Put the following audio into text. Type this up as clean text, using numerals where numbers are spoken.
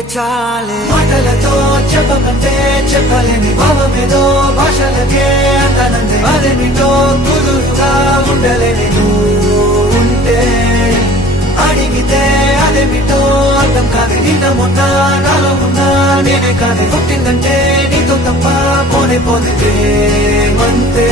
ఉంటే చాలే మాటలతో చెప్పమంటే చెప్పలేని భావమేదో భాషలకే అందనందే అదేమిటో కుదురుగా ఉండలేని నువ్వు ఉంటే అడిగితే అదేమిటో అర్థం కాదు నిన్న మొన్న నాలో ఉన్నా నేనే కాదే పుట్టిందంటే నీతో తప్ప పోనే పోదే ప్రేమంతే